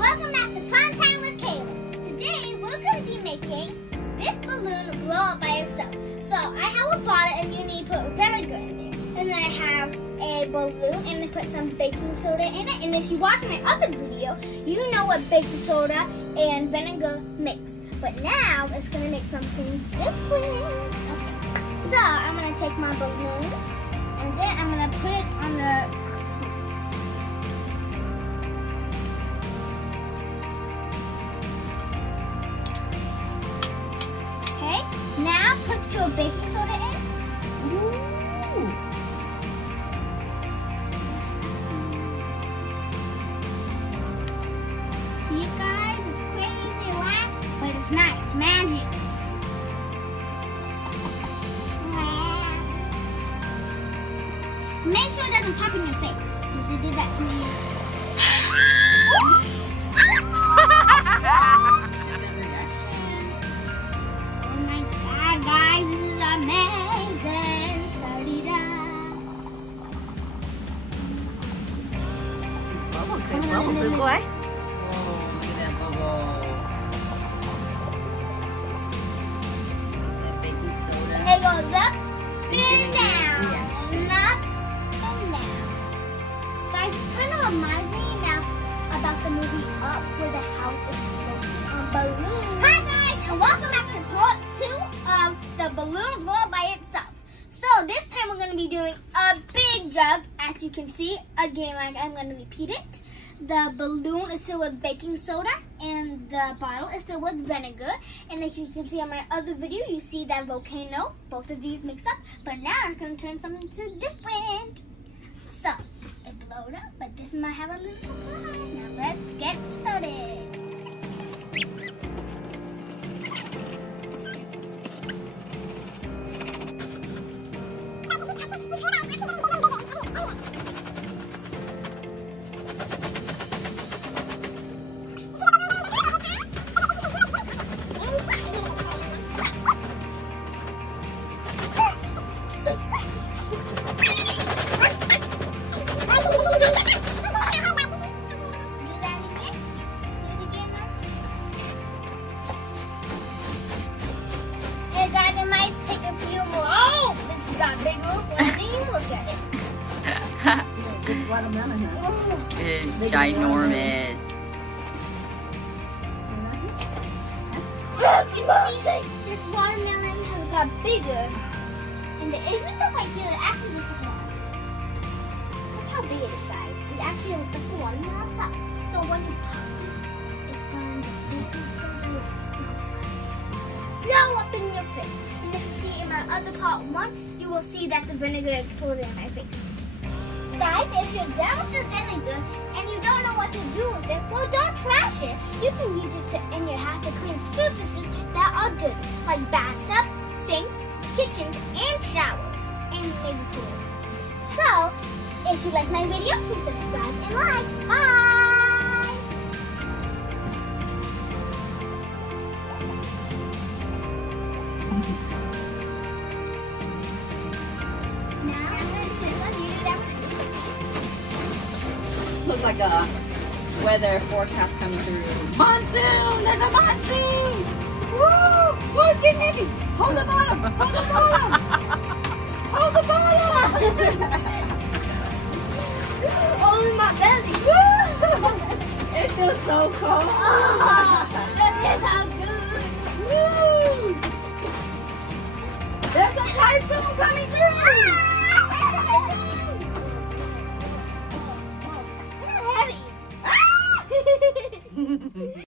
welcome back to Fun Time with Kaylin. Today we're going to be making this balloon blow up by itself. So I have a bottle and you need to put vinegar in there. And then I have a balloon and I put some baking soda in it. And if you watch my other video, you know what baking soda and vinegar makes. But now it's going to make something different. Okay, so I'm going to take my balloon and then I'm going to put it on the now put your baking soda in. Ooh. See guys, it's crazy loud, but it's nice, magic. Make sure it doesn't pop in your face, because it did that to me. Guys, this is amazing. Bubble, big bubble, big boy. Oh, look at that bubble. That baking soda. It goes up and down. Up and down. Guys, this kind of reminds me now about the movie Up, where the house is floating on balloons. Hi guys, and welcome back to part 2 of the balloon blow up by itself. So this time we're going to be doing a big jug. As you can see, again, like I'm going to repeat it. The balloon is filled with baking soda and the bottle is filled with vinegar. And as you can see on my other video, you see that volcano. Both of these mix up, but now it's going to turn something different. So it blowed up, but this might have a little surprise. Now let's get started. It's ginormous. This watermelon has got bigger, and it even looks like it actually looks like water. Look how big it is, guys. It actually looks like the watermelon on top. So when you pop this, it's going to be baking soda blow up in your face. And if you see in my other part 1, you will see that the vinegar exploded in my face. Guys, if you're done with the vinegar and you don't know what to do with it, well, don't trash it. You can use it in your house to clean surfaces that are dirty, like bathtub, sinks, kitchens, and showers, and maybe toilets. So, if you like my video, please subscribe and like. Bye! Now, I'm going to do this one. You do that one. Looks like a weather forecast coming through. Monsoon! There's a monsoon! Woo! Look at me! Hold the bottom! Hold the bottom! Hold the bottom! Only my belly. Woo! It feels so cold. That is how good. Woo! There's a typhoon coming through! Heavy.